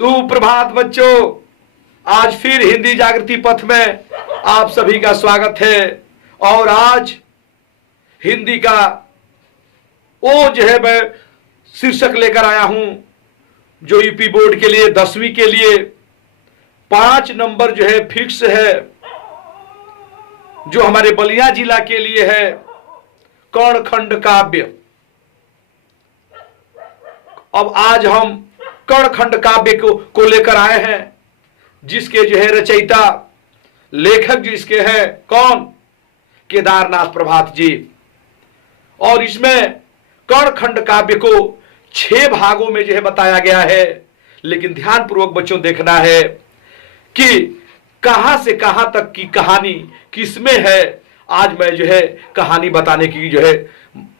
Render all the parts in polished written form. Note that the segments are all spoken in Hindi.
सुप्रभात बच्चों। आज फिर हिंदी जागृति पथ में आप सभी का स्वागत है। और आज हिंदी का वो जो है मैं शीर्षक लेकर आया हूं जो यूपी बोर्ड के लिए 10वीं के लिए 5 नंबर जो है फिक्स है, जो हमारे बलिया जिला के लिए है। कर्णखंड काव्य। अब आज हम कर्णखंड काव्य को लेकर आए हैं, जिसके जो है रचयिता लेखक जिसके हैं कौन? केदारनाथ प्रभात जी। और इसमें कर्णखंड काव्य को 6 भागों में जो है बताया गया है। लेकिन ध्यानपूर्वक बच्चों देखना है कि कहां से कहां तक की कहानी किसमें है। आज मैं जो है कहानी बताने की जो है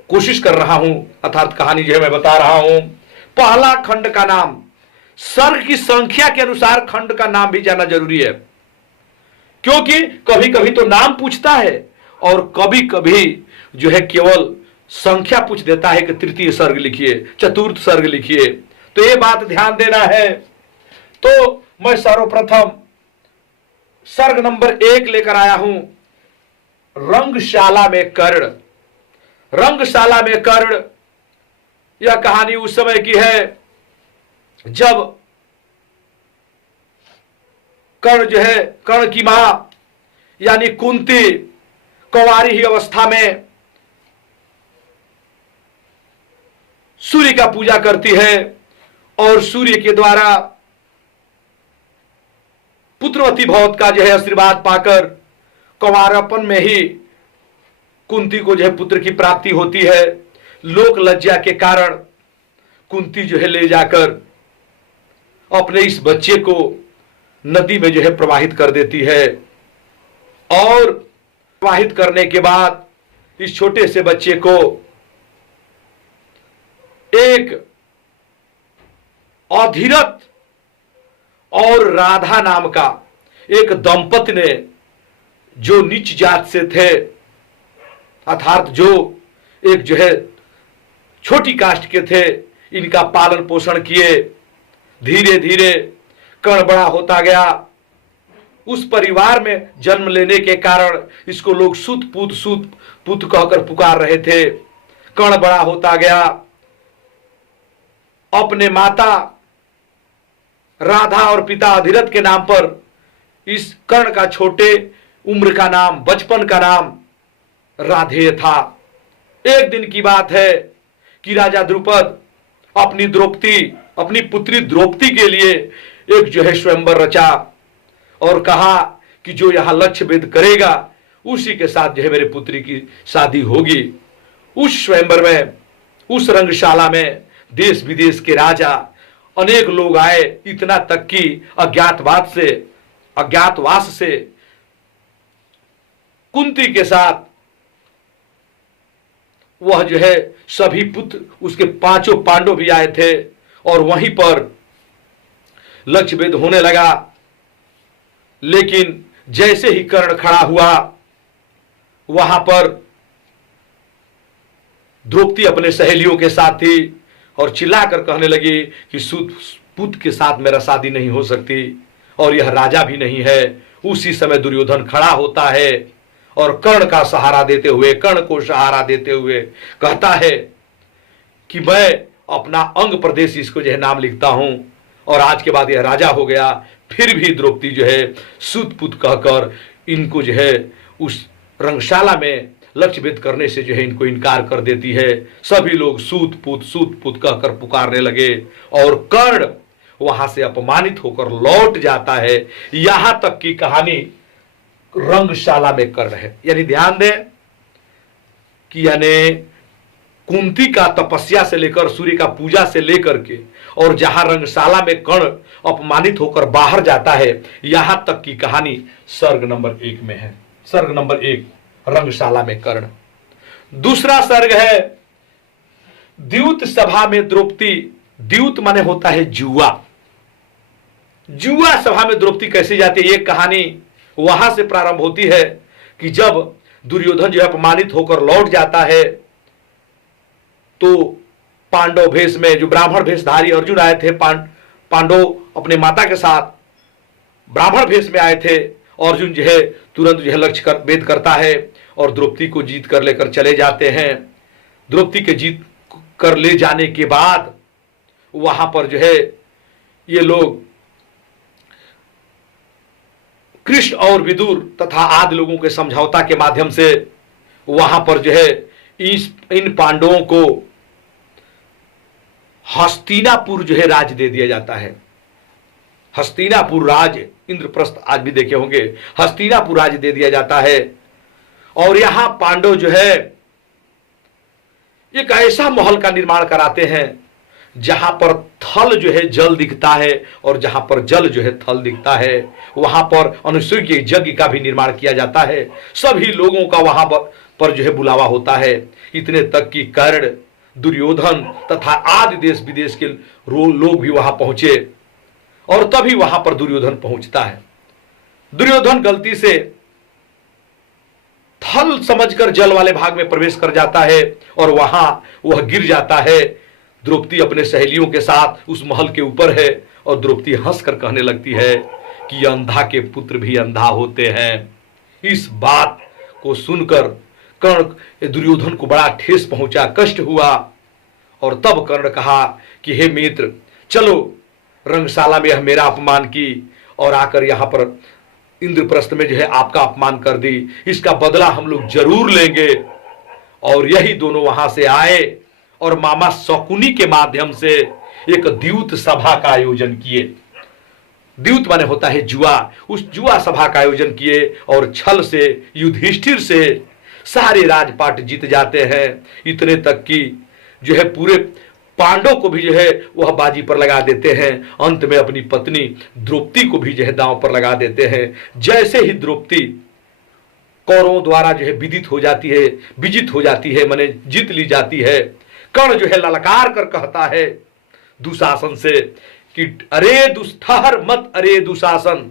कोशिश कर रहा हूं, अर्थात कहानी जो है मैं बता रहा हूं। पहला खंड का नाम, सर्ग की संख्या के अनुसार खंड का नाम भी जाना जरूरी है, क्योंकि कभी कभी तो नाम पूछता है और कभी कभी जो है केवल संख्या पूछ देता है कि तृतीय सर्ग लिखिए, चतुर्थ सर्ग लिखिए। तो ये बात ध्यान देना है। तो मैं सर्वप्रथम सर्ग नंबर 1 लेकर आया हूं, रंगशाला में कर्ण। रंगशाला में कर्ण, यह कहानी उस समय की है जब कर्ण जो है, कर्ण की मां यानी कुंती कुंवारी ही अवस्था में सूर्य का पूजा करती है और सूर्य के द्वारा पुत्रवती भवत का जो है आशीर्वाद पाकर कुंवारापन में ही कुंती को जो है पुत्र की प्राप्ति होती है। लोक लज्जा के कारण कुंती जो है ले जाकर अपने इस बच्चे को नदी में जो है प्रवाहित कर देती है। और प्रवाहित करने के बाद इस छोटे से बच्चे को एक अधीरथ और राधा नाम का एक दंपति ने, जो नीच जात से थे, अर्थात जो एक जो है छोटी कास्ट के थे, इनका पालन पोषण किए। धीरे धीरे कर्ण बड़ा होता गया। उस परिवार में जन्म लेने के कारण इसको लोग सूत पुत कहकर पुकार रहे थे। कर्ण बड़ा होता गया। अपने माता राधा और पिता अधिरथ के नाम पर इस कर्ण का छोटे उम्र का नाम, बचपन का नाम राधेय था। एक दिन की बात है कि राजा द्रुपद अपनी पुत्री द्रौपदी के लिए एक जो है स्वयंवर रचा और कहा कि जो यहां लक्ष्य भेद करेगा उसी के साथ जो है मेरे पुत्री की शादी होगी। उस स्वयंवर में, उस रंगशाला में देश विदेश के राजा अनेक लोग आए, इतना तक कि अज्ञातवास से कुंती के साथ वह जो है सभी पुत्र, उसके 5 पांडव भी आए थे। और वहीं पर लक्ष्य भेद होने लगा। लेकिन जैसे ही कर्ण खड़ा हुआ, वहां पर द्रौपदी अपने सहेलियों के साथ थी और चिल्लाकर कहने लगी कि सूत पुत्र के साथ मेरा शादी नहीं हो सकती और यह राजा भी नहीं है। उसी समय दुर्योधन खड़ा होता है और कर्ण का सहारा देते हुए, कर्ण को सहारा देते हुए कहता है कि मैं अपना अंग प्रदेश इसको जो है नाम लिखता हूं और आज के बाद यह राजा हो गया। फिर भी द्रौपदी जो है सूत पुत कहकर इनको जो है उस रंगशाला में लक्ष्य भेद करने से जो है इनको इनकार कर देती है। सभी लोग सूत पुत कहकर पुकारने लगे और कर्ण वहां से अपमानित होकर लौट जाता है। यहां तक की कहानी रंगशाला में कर्ण है। यानी ध्यान दें कि यानी कुंती का तपस्या से लेकर, सूर्य का पूजा से लेकर के, और जहां रंगशाला में कर्ण अपमानित होकर बाहर जाता है, यहां तक की कहानी सर्ग नंबर 1 में है। सर्ग नंबर 1, रंगशाला में कर्ण। दूसरा सर्ग है द्यूत सभा में द्रौपदी। द्यूत माने होता है जुआ। जुआ सभा में द्रौपदी कैसे जाती है, ये कहानी वहां से प्रारंभ होती है कि जब दुर्योधन जो अपमानित होकर लौट जाता है तो पांडव भेष में, जो ब्राह्मण भेषधारी अर्जुन आए थे, पांडव अपने माता के साथ ब्राह्मण भेष में आए थे। अर्जुन जो है तुरंत जो है लक्ष्य भेद करता है और द्रौपदी को जीत कर लेकर चले जाते हैं। द्रौपदी के जीत कर ले जाने के बाद वहां पर जो है ये लोग कृष्ण और विदुर तथा आदि लोगों के समझौता के माध्यम से वहां पर जो है इन पांडवों को हस्तिनापुर जो है राज दे दिया जाता है। हस्तिनापुर राज, इंद्रप्रस्थ आज भी देखे होंगे, हस्तिनापुर राज दे दिया जाता है। और यहां पांडव जो है एक ऐसा महल का निर्माण कराते हैं जहां पर थल जो है जल दिखता है और जहां पर जल जो है थल दिखता है। वहां पर अनुसूय यज्ञ का भी निर्माण किया जाता है। सभी लोगों का वहां पर जो है बुलावा होता है। इतने तक कि कर्ण, दुर्योधन तथा आदि देश विदेश के लोग भी वहां पहुंचे और तभी वहां पर दुर्योधन पहुंचता है। दुर्योधन गलती से थल समझकर जल वाले भाग में प्रवेश कर जाता है और वहां वह गिर जाता है। द्रौपदी अपने सहेलियों के साथ उस महल के ऊपर है और द्रौपदी हंसकर कहने लगती है कि अंधा के पुत्र भी अंधा होते हैं। इस बात को सुनकर कर्ण दुर्योधन को बड़ा ठेस पहुंचा, कष्ट हुआ। और तब कर्ण कहा कि हे मित्र, चलो रंगशाला में यह मेरा अपमान की और आकर यहां पर इंद्रप्रस्थ में जो है आपका अपमान कर दी, इसका बदला हम लोग जरूर लेंगे। और यही दोनों वहां से आए और मामा शकुनी के माध्यम से एक द्यूत सभा का आयोजन किए। द्यूत माने होता है जुआ। उस जुआ सभा का आयोजन किए और छल से युधिष्ठिर से सारे राजपाट जीत जाते हैं। इतने तक कि जो है पूरे पांडव को भी जो है वह बाजी पर लगा देते हैं। अंत में अपनी पत्नी द्रौपदी को भी जो है दांव पर लगा देते हैं। जैसे ही द्रौपदी कौरवों द्वारा जो है विदित हो जाती है, विजित हो जाती है, माने जीत ली जाती है, कर्ण जो है ललकार कर कहता है दुशासन से कि अरे ठहर मत, अरे दुशासन।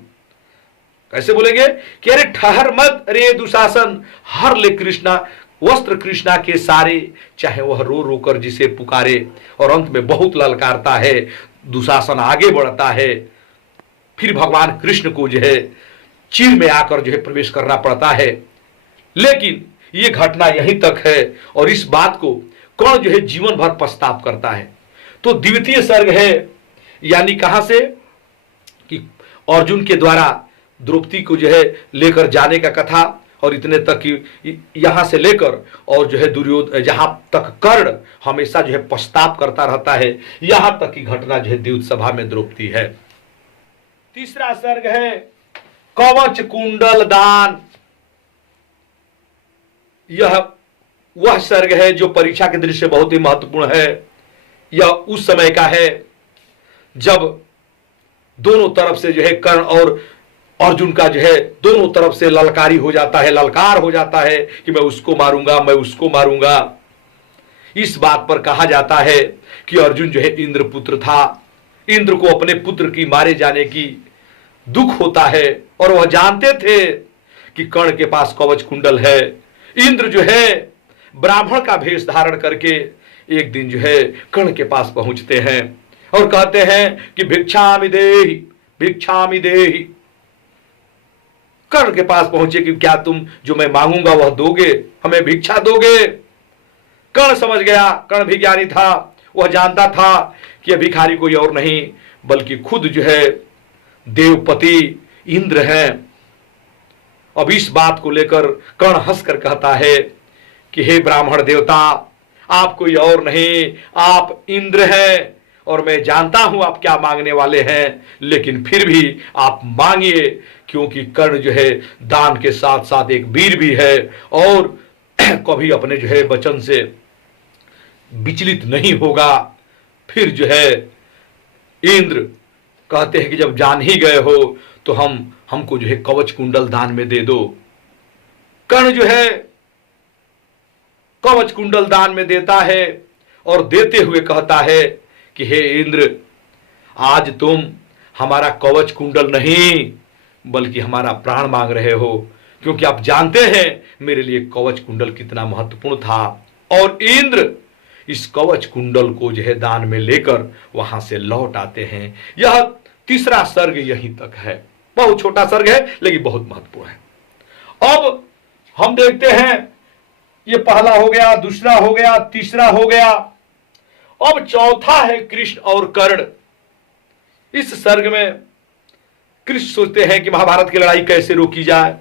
कैसे बोलेंगे कि अरे ठहर मत, अरे दुशासन, हर ले कृष्णा वस्त्र कृष्णा के सारे, चाहे वह रो रो कर जिसे पुकारे। और अंत में बहुत ललकारता है, दुशासन आगे बढ़ता है। फिर भगवान कृष्ण को जो है चीर में आकर जो है प्रवेश करना पड़ता है। लेकिन यह घटना यहीं तक है और इस बात को कौन जो है जीवन भर पछताप करता है। तो द्वितीय सर्ग है, यानी कहां से कि अर्जुन के द्वारा द्रौपदी को जो है लेकर जाने का कथा, और इतने तक कि यहां से लेकर और जो है दुर्योधन, जहां तक कर्ण हमेशा जो है पछताप करता रहता है, यहां तक की घटना जो है द्यूत सभा में द्रौपदी है। तीसरा सर्ग है कवच कुंडल दान। यह वह सर्ग है जो परीक्षा के दृष्टि से बहुत ही महत्वपूर्ण है। यह उस समय का है जब दोनों तरफ से जो है कर्ण और अर्जुन का जो है दोनों तरफ से ललकारी हो जाता है, ललकार हो जाता है कि मैं उसको मारूंगा, मैं उसको मारूंगा। इस बात पर कहा जाता है कि अर्जुन जो है इंद्र पुत्र था। इंद्र को अपने पुत्र की मारे जाने की दुख होता है और वह जानते थे कि कर्ण के पास कवच कुंडल है। इंद्र जो है ब्राह्मण का भेष धारण करके एक दिन जो है कर्ण के पास पहुंचते हैं और कहते हैं कि भिक्षामि देहि, भिक्षामि देहि। कर्ण के पास पहुंचे कि क्या तुम जो मैं मांगूंगा वह दोगे, हमें भिक्षा दोगे। कर्ण समझ गया, कर्ण भी ज्ञानी था, वह जानता था कि यह भिखारी कोई और नहीं बल्कि खुद जो है देवपति इंद्र हैं। अब इस बात को लेकर कर्ण हंसकर कहता है कि हे ब्राह्मण देवता, आप कोई और नहीं, आप इंद्र हैं और मैं जानता हूं आप क्या मांगने वाले हैं, लेकिन फिर भी आप मांगिए, क्योंकि कर्ण जो है दान के साथ साथ एक वीर भी है और कभी अपने जो है वचन से विचलित नहीं होगा। फिर जो है इंद्र कहते हैं कि जब जान ही गए हो तो हमको जो है कवच कुंडल दान में दे दो। कर्ण जो है कवच कुंडल दान में देता है और देते हुए कहता है कि हे इंद्र, आज तुम हमारा कवच कुंडल नहीं बल्कि हमारा प्राण मांग रहे हो, क्योंकि आप जानते हैं मेरे लिए कवच कुंडल कितना महत्वपूर्ण था। और इंद्र इस कवच कुंडल को जो है दान में लेकर वहां से लौट आते हैं। यह तीसरा सर्ग यहीं तक है। बहुत छोटा सर्ग है लेकिन बहुत महत्वपूर्ण है। अब हम देखते हैं, ये पहला हो गया, दूसरा हो गया, तीसरा हो गया। अब चौथा है कृष्ण और कर्ण। इस सर्ग में कृष्ण सोचते हैं कि महाभारत की लड़ाई कैसे रोकी जाए।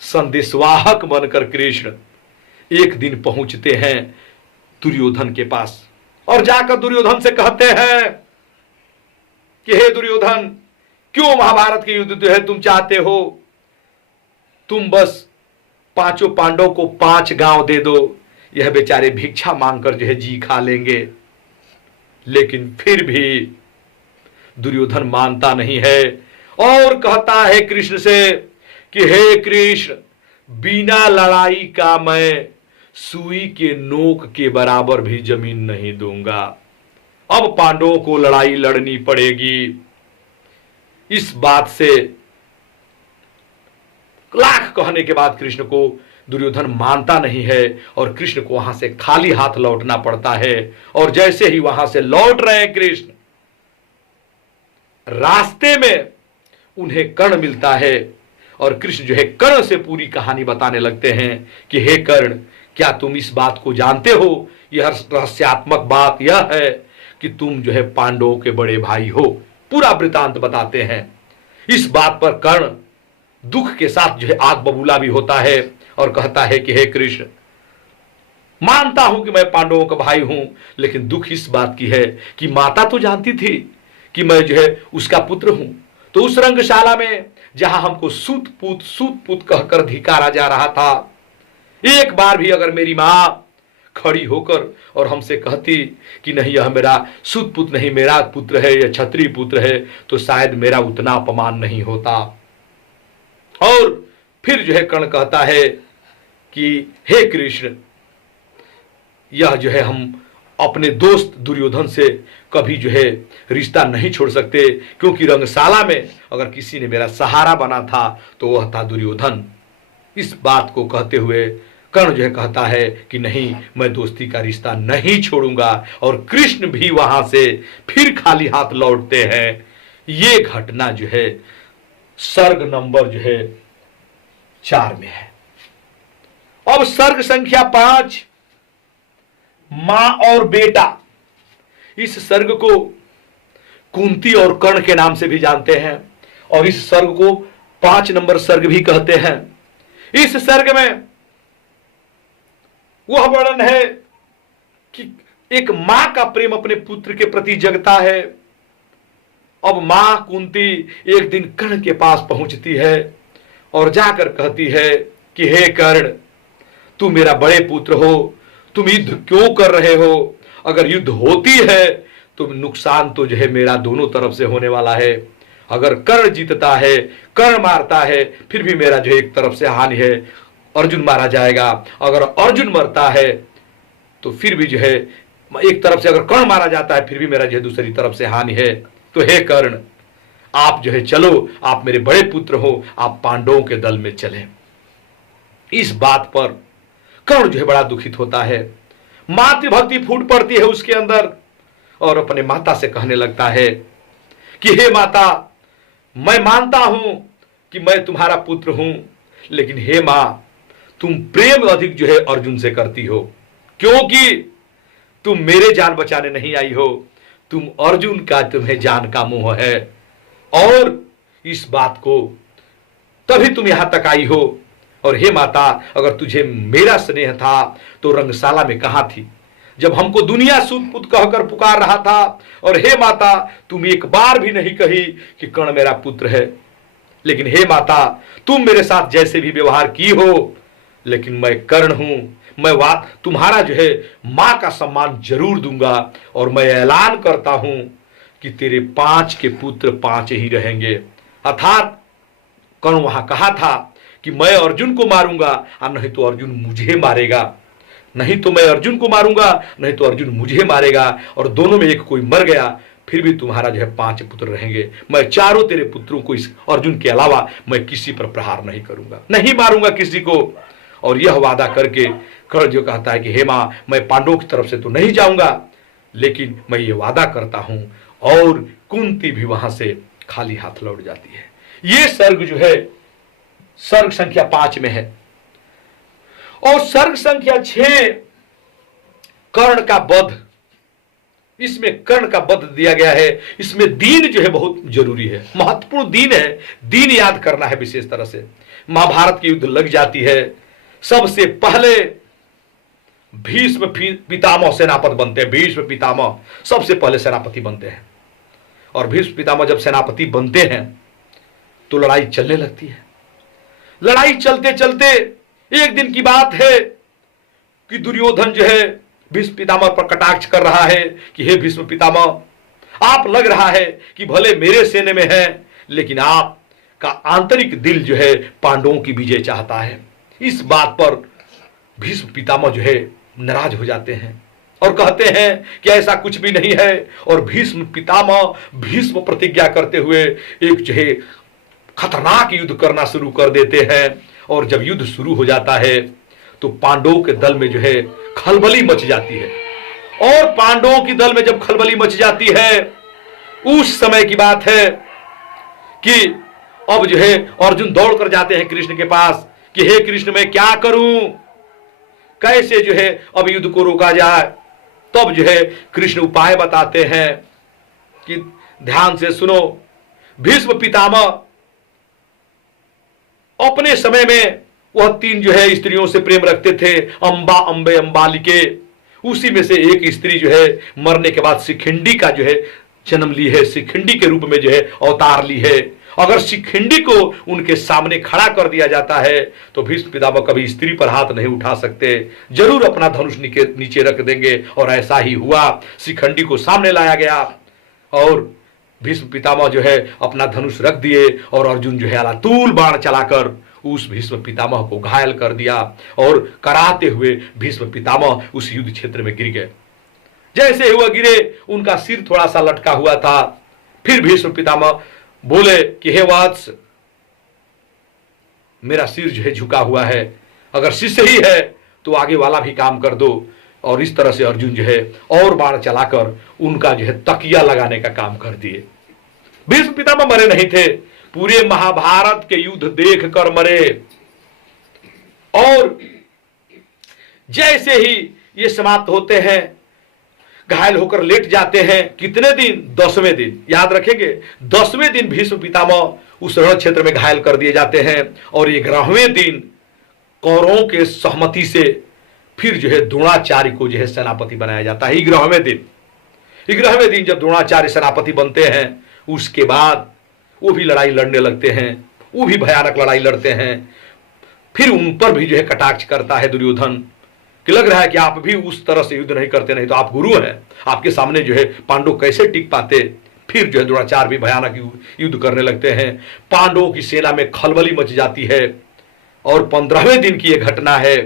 संदेशवाहक बनकर कृष्ण एक दिन पहुंचते हैं दुर्योधन के पास और जाकर दुर्योधन से कहते हैं कि हे दुर्योधन, क्यों महाभारत के युद्ध जो है तुम चाहते हो? तुम बस पांचों पांडवों को 5 गांव दे दो, यह बेचारे भिक्षा मांगकर जो है जी खा लेंगे। लेकिन फिर भी दुर्योधन मानता नहीं है और कहता है कृष्ण से कि हे कृष्ण, बिना लड़ाई का मैं सुई के नोक के बराबर भी जमीन नहीं दूंगा। अब पांडवों को लड़ाई लड़नी पड़ेगी। इस बात से लाख कहने के बाद कृष्ण को दुर्योधन मानता नहीं है और कृष्ण को वहां से खाली हाथ लौटना पड़ता है। और जैसे ही वहां से लौट रहे हैं कृष्ण, रास्ते में उन्हें कर्ण मिलता है और कृष्ण जो है कर्ण से पूरी कहानी बताने लगते हैं कि हे कर्ण, क्या तुम इस बात को जानते हो? यह रहस्यात्मक बात यह है कि तुम जो है पांडवों के बड़े भाई हो। पूरा वृतांत बताते हैं। इस बात पर कर्ण दुख के साथ जो है आग बबूला भी होता है और कहता है कि हे कृष्ण, मानता हूं कि मैं पांडवों का भाई हूं, लेकिन दुख इस बात की है कि माता तो जानती थी कि मैं जो है उसका पुत्र हूं। तो उस रंगशाला में जहां हमको सूत पूत कहकर धिकारा जा रहा था, एक बार भी अगर मेरी मां खड़ी होकर और हमसे कहती कि नहीं, यह मेरा सूत पुत्र नहीं, मेरा पुत्र है, यह क्षत्रिय पुत्र है, तो शायद मेरा उतना अपमान नहीं होता। और फिर जो है कर्ण कहता है कि हे कृष्ण, यह जो है हम अपने दोस्त दुर्योधन से कभी जो है रिश्ता नहीं छोड़ सकते, क्योंकि रंगशाला में अगर किसी ने मेरा सहारा बना था तो वह था दुर्योधन। इस बात को कहते हुए कर्ण जो है कहता है कि नहीं, मैं दोस्ती का रिश्ता नहीं छोड़ूंगा। और कृष्ण भी वहां से फिर खाली हाथ लौटते हैं। ये घटना जो है सर्ग नंबर जो है 4 में है। अब सर्ग संख्या 5, मां और बेटा। इस सर्ग को कुंती और कर्ण के नाम से भी जानते हैं और इस सर्ग को 5 नंबर सर्ग भी कहते हैं। इस सर्ग में वह वर्णन है कि एक मां का प्रेम अपने पुत्र के प्रति जगता है। अब मां कुंती एक दिन कर्ण के पास पहुंचती है और जाकर कहती है कि हे कर्ण, तू मेरा बड़े पुत्र हो, तुम युद्ध क्यों कर रहे हो? अगर युद्ध होती है तो नुकसान तो जो है मेरा दोनों तरफ से होने वाला है। अगर कर्ण जीतता है, कर्ण मारता है, फिर भी मेरा जो एक तरफ से हानि है, अर्जुन मारा जाएगा। अगर अर्जुन मरता है तो फिर भी जो है एक तरफ से अगर कर्ण मारा जाता है, फिर भी मेरा जो है दूसरी तरफ से हानि है। तो हे कर्ण, आप जो है चलो, आप मेरे बड़े पुत्र हो, आप पांडवों के दल में चलें। इस बात पर कर्ण जो है बड़ा दुखित होता है। मातृभक्ति फूट पड़ती है उसके अंदर और अपने माता से कहने लगता है कि हे माता, मैं मानता हूं कि मैं तुम्हारा पुत्र हूं, लेकिन हे मां, तुम प्रेम अधिक जो है अर्जुन से करती हो, क्योंकि तुम मेरे जान बचाने नहीं आई हो, तुम अर्जुन का, तुम्हें जान का मोह है। और इस बात को तभी तुम यहां तक आई हो। और हे माता, अगर तुझे मेरा स्नेह था तो रंगशाला में कहां थी जब हमको दुनिया सूत पुत कहकर पुकार रहा था? और हे माता, तुम एक बार भी नहीं कही कि कर्ण मेरा पुत्र है। लेकिन हे माता, तुम मेरे साथ जैसे भी व्यवहार की हो, लेकिन मैं कर्ण हूं, मैं तुम्हारा जो है मां का सम्मान जरूर दूंगा। और मैं ऐलान करता हूं कि तेरे 5 के पुत्र 5 ही रहेंगे। अर्थात कर्ण वहां कहा था कि मैं अर्जुन को मारूंगा और नहीं तो अर्जुन मुझे मारेगा, नहीं तो मैं अर्जुन को मारूंगा, नहीं तो अर्जुन मुझे मारेगा, और दोनों में एक कोई मर गया, फिर भी तुम्हारा जो है 5 पुत्र रहेंगे। मैं चारों तेरे पुत्रों को इस अर्जुन के अलावा मैं किसी पर प्रहार नहीं करूंगा, नहीं मारूंगा किसी को। और यह वादा करके कर्ण जो कहता है कि हे मां, मैं पांडवों की तरफ से तो नहीं जाऊंगा, लेकिन मैं ये वादा करता हूं और कुंती भी वहां से खाली हाथ लौट जाती है। ये सर्ग जो है सर्ग संख्या 5 में है। और सर्ग संख्या 6 कर्ण का वध, इसमें कर्ण का वध दिया गया है। इसमें दीन जो है बहुत जरूरी है, महत्वपूर्ण दीन है, दीन याद करना है विशेष तरह से। महाभारत की युद्ध लग जाती है, सबसे पहले भीष्म पितामह सेनापति बनते हैं। भीष्म पितामह सबसे पहले सेनापति बनते हैं, और भीष्म पितामह जब सेनापति बनते हैं तो लड़ाई चलने लगती है। लड़ाई चलते चलते एक दिन की बात है कि दुर्योधन जो है भीष्म पितामह पर कटाक्ष कर रहा है कि हे भीष्म पितामह, आप लग रहा है कि भले मेरे सेने में है, लेकिन आपका आंतरिक दिल जो है पांडवों की विजय चाहता है। इस बात पर भीष्म पितामह जो है नाराज हो जाते हैं और कहते हैं कि ऐसा कुछ भी नहीं है। और भीष्म पितामह भीष्म प्रतिज्ञा करते हुए एक जो है खतरनाक युद्ध करना शुरू कर देते हैं। और जब युद्ध शुरू हो जाता है तो पांडवों के दल में जो है खलबली मच जाती है। और पांडवों की दल में जब खलबली मच जाती है, उस समय की बात है कि अब जो है अर्जुन दौड़ कर जाते हैं कृष्ण के पास कि हे कृष्ण, मैं क्या करूं, कैसे जो है अब युद्ध को रोका जाए। तब जो है कृष्ण उपाय बताते हैं कि ध्यान से सुनो। भीष्म पितामह अपने समय में वह 3 जो है स्त्रियों से प्रेम रखते थे, अंबा, अंबे, अंबालिके। उसी में से एक स्त्री जो है मरने के बाद शिखंडी का जो है जन्म ली है, शिखंडी के रूप में जो है अवतार ली है। अगर शिखंडी को उनके सामने खड़ा कर दिया जाता है तो भीष्म पितामह कभी स्त्री पर हाथ नहीं उठा सकते, जरूर अपना धनुष नीचे रख देंगे। और ऐसा ही हुआ, शिखंडी को सामने लाया गया और भीष्म पितामह जो है अपना धनुष रख दिए और अर्जुन जो है अलातूल बाण चलाकर उस भीष्म पितामह को घायल कर दिया। और कराते हुए भीष्म पितामह उस युद्ध क्षेत्र में गिर गए। जैसे ही वह गिरे, उनका सिर थोड़ा सा लटका हुआ था। फिर भीष्म पितामह बोले कि हे वत्स, मेरा सिर जो है झुका हुआ है, अगर शिष्य ही है तो आगे वाला भी काम कर दो। और इस तरह से अर्जुन जो है और बाण चलाकर उनका जो है तकिया लगाने का काम कर दिए। भीष्म पितामह मरे नहीं थे, पूरे महाभारत के युद्ध देख कर मरे। और जैसे ही ये समाप्त होते हैं, घायल होकर लेट जाते हैं। कितने दिन? 10वें दिन, याद रखेंगे, 10वें दिन भीष्म पितामह उस रण क्षेत्र में घायल कर दिए जाते हैं। और 11वें दिन कौरवों के सहमति से फिर जो है द्रोणाचार्य को जो है सेनापति बनाया जाता है। 11वें दिन जब द्रोणाचार्य सेनापति बनते हैं, उसके बाद वो भी लड़ाई लड़ने लगते हैं, वो भी भयानक लड़ाई लड़ते हैं। फिर उन पर भी जो है कटाक्ष करता है दुर्योधन कि लग रहा है कि आप भी उस तरह से युद्ध नहीं करते, नहीं तो आप गुरु हैं, आपके सामने जो है पांडव कैसे टिक पाते। फिर जो है द्रोणाचार्य भी भयानक युद्ध करने लगते हैं। पांडवों की सेना में खलबली मच जाती है। और 15वें दिन की यह घटना है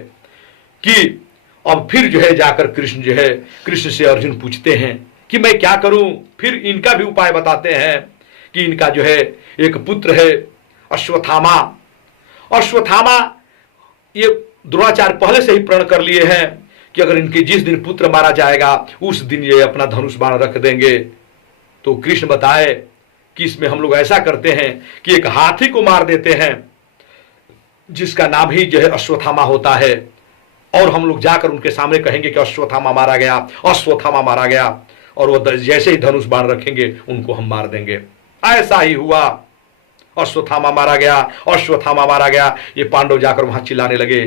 कि अब फिर जो है जाकर कृष्ण से अर्जुन पूछते हैं कि मैं क्या करूं। फिर इनका भी उपाय बताते हैं कि इनका जो है एक पुत्र है अश्वत्थामा। अश्वत्थामा ये द्रोणाचार्य पहले से ही प्रण कर लिए हैं कि अगर इनके जिस दिन पुत्र मारा जाएगा उस दिन ये अपना धनुष बाण रख देंगे। तो कृष्ण बताए कि इसमें हम लोग ऐसा करते हैं कि एक हाथी को मार देते हैं जिसका नाम ही जो है अश्वत्थामा होता है, और हम लोग जाकर उनके सामने कहेंगे कि अश्वत्थामा मारा गया, अश्वत्थामा मारा गया। और वो जैसे ही धनुष बाण रखेंगे उनको हम मार देंगे। ऐसा ही हुआ, अश्वत्थामा मारा गया, अश्वत्थामा मारा गया। ये पांडव जाकर वहां चिल्लाने लगे,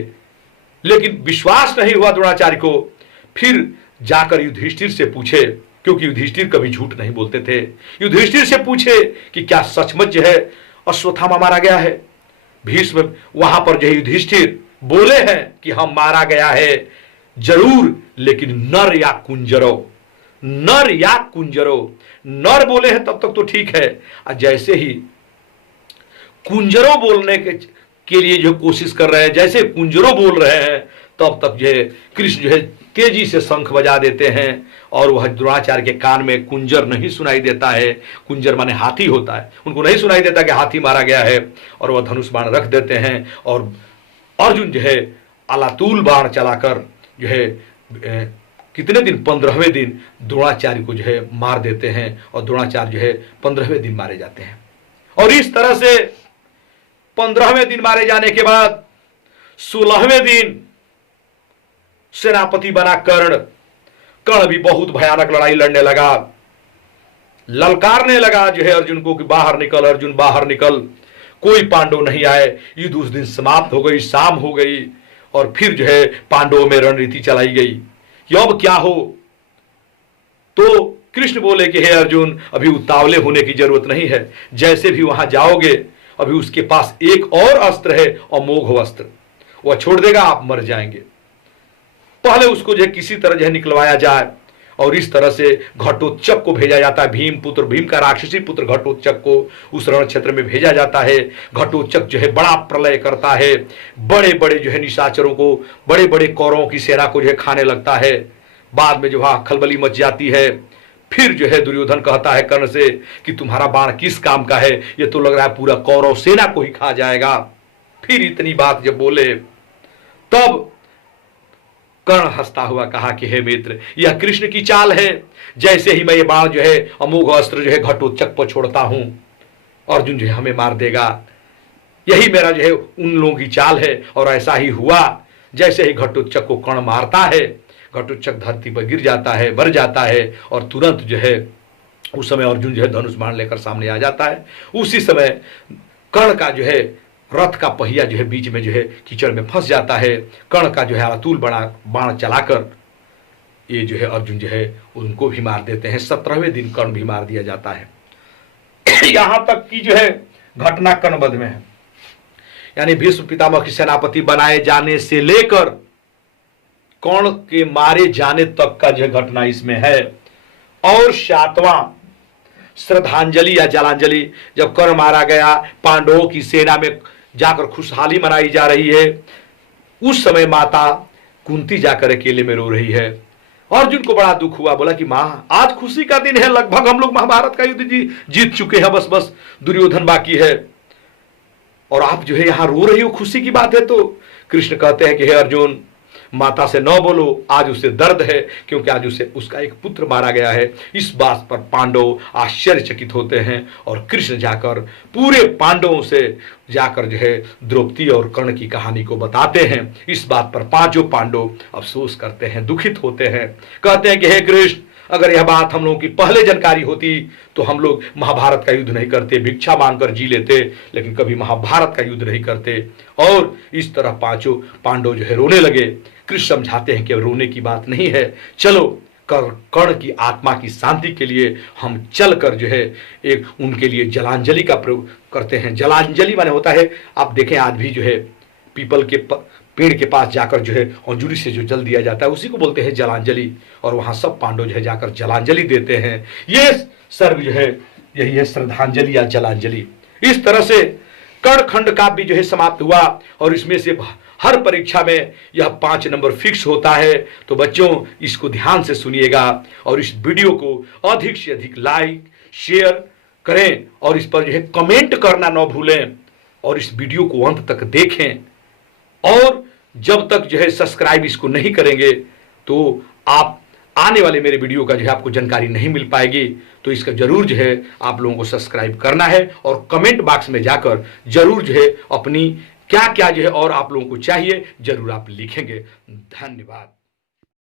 लेकिन विश्वास नहीं हुआ द्रोणाचार्य को। फिर जाकर युधिष्ठिर से पूछे, क्योंकि युधिष्ठिर कभी झूठ नहीं बोलते थे। युधिष्ठिर से पूछे कि क्या सचमुच जो है अश्वत्थामा मारा गया है। भीष्म वहां पर जो है युधिष्ठिर बोले हैं कि हम मारा गया है जरूर, लेकिन नर या कुंजरो, नर या कुंजरो। नर बोले हैं तब तक तो ठीक है, जैसे ही कुंजरो बोलने के लिए जो कोशिश कर रहे हैं, जैसे कुंजरो बोल रहे हैं, तब तक जो है कृष्ण जो है तेजी से शंख बजा देते हैं। और वह द्रोणाचार्य के कान में कुंजर नहीं सुनाई देता है। कुंजर माने हाथी होता है, उनको नहीं सुनाई देता कि हाथी मारा गया है। और वह धनुष बाण रख देते हैं और अर्जुन जो है अलातूल बाण चलाकर जो है कितने दिन, 15वें दिन द्रोणाचार्य को जो है मार देते हैं और द्रोणाचार्य जो है 15वें दिन मारे जाते हैं। और इस तरह से 15वें दिन मारे जाने के बाद 16वें दिन सेनापति बना कर्ण। कर्ण भी बहुत भयानक लड़ाई लड़ने लगा, ललकारने लगा जो है अर्जुन को कि बाहर निकल अर्जुन, बाहर निकल। कोई पांडव नहीं आए। युद्ध उस दिन समाप्त हो गई, शाम हो गई और फिर जो है पांडवों में रणनीति चलाई गई कि अब क्या हो। तो कृष्ण बोले कि हे अर्जुन, अभी उतावले होने की जरूरत नहीं है, जैसे भी वहां जाओगे अभी उसके पास एक और अस्त्र है, अमोघ अस्त्र, वह छोड़ देगा, आप मर जाएंगे। पहले उसको जो है किसी तरह जो है निकलवाया जाए। और इस तरह से घटोत्कच को भेजा जाता है। भीम का राक्षसी पुत्र घटोत्कच को उस रण क्षेत्र में भेजा जाता है। घटोत्कच जो है बड़ा प्रलय करता है, बड़े बड़े जो है निशाचरों को, बड़े बड़े कौरवों की सेना को जो है खाने लगता है। बाद में जो है खलबली मच जाती है। फिर जो है दुर्योधन कहता है कर्ण से कि तुम्हारा बाण किस काम का है, ये तो लग रहा है पूरा कौरव सेना को ही खा जाएगा। फिर इतनी बात जब बोले तब कर्ण हंसता हुआ कहा कि हे मित्र, यह कृष्ण की चाल है। जैसे ही मैं ये बाण जो है अमोघ अस्त्र जो है घटोत्कच पर छोड़ता हूं, अर्जुन जो है हमें मार देगा। यही मेरा जो है उन लोगों की चाल है। और ऐसा ही हुआ। जैसे ही घटोत्कच को कर्ण मारता है, घटोत्कच धरती पर गिर जाता है, मर जाता है। और तुरंत जो है उस समय अर्जुन जो है धनुष बाण लेकर सामने आ जाता है। उसी समय कर्ण का जो है रथ का पहिया जो है बीच में जो है कीचड़ में फंस जाता है। कर्ण का जो है अतुल बड़ा बाण चलाकर ये जो है अर्जुन जो है उनको भी मार देते हैं। 17वें दिन कर्ण भी मार दिया जाता है। यहां तक की जो है घटना कर्णवध में है, यानी भीष्म पितामह की सेनापति बनाए जाने से लेकर कर्ण के मारे जाने तक का जो घटना इसमें है। और 7वां श्रद्धांजलि या जलांजलि, जब कर्ण मारा गया, पांडवों की सेना में जाकर खुशहाली मनाई जा रही है, उस समय माता कुंती जाकर अकेले में रो रही है। अर्जुन को बड़ा दुख हुआ, बोला कि मां आज खुशी का दिन है, लगभग हम लोग महाभारत का युद्ध जीत चुके हैं, बस दुर्योधन बाकी है और आप जो है यहां रो रही हो, खुशी की बात है। तो कृष्ण कहते हैं कि हे अर्जुन, माता से न बोलो, आज उसे दर्द है, क्योंकि आज उसे उसका एक पुत्र मारा गया है। इस बात पर पांडव आश्चर्यचकित होते हैं और कृष्ण जाकर पूरे पांडवों से जाकर जो है द्रौपदी और कर्ण की कहानी को बताते हैं। इस बात पर पांचों पांडव अफसोस करते हैं, दुखित होते हैं, कहते हैं कि हे कृष्ण, अगर यह बात हम लोगों की पहले जानकारी होती तो हम लोग महाभारत का युद्ध नहीं करते, भिक्षा मांगकर जी लेते, लेकिन कभी महाभारत का युद्ध नहीं करते। और इस तरह पांचों पांडव जो है रोने लगे। कृष्ण समझाते हैं कि रोने की बात नहीं है, चलो कर्ण की आत्मा की शांति के लिए हम चलकर जो है एक उनके लिए जलांजलि का प्रयोग करते हैं। जलांजलि माने होता है, आप देखें आज भी जो है पीपल के पेड़ के पास जाकर जो है अंजुरी से जो जल दिया जाता है, उसी को बोलते हैं जलांजलि। और वहां सब पांडव जो है जाकर जलांजलि देते हैं। ये सर्व जो है यही है श्रद्धांजलि या जलांजलि। इस तरह से कर्ण खंड काव्य जो है समाप्त हुआ। और इसमें से हर परीक्षा में यह 5 नंबर फिक्स होता है। तो बच्चों इसको ध्यान से सुनिएगा और इस वीडियो को अधिक से अधिक लाइक शेयर करें और इस पर जो है कमेंट करना न भूलें और इस वीडियो को अंत तक देखें। और जब तक जो है सब्सक्राइब इसको नहीं करेंगे तो आप आने वाले मेरे वीडियो का जो है आपको जानकारी नहीं मिल पाएगी। तो इसका जरूर जो है आप लोगों को सब्सक्राइब करना है और कमेंट बॉक्स में जाकर जरूर जो है अपनी क्या क्या जो है और आप लोगों को चाहिए जरूर आप लिखेंगे। धन्यवाद।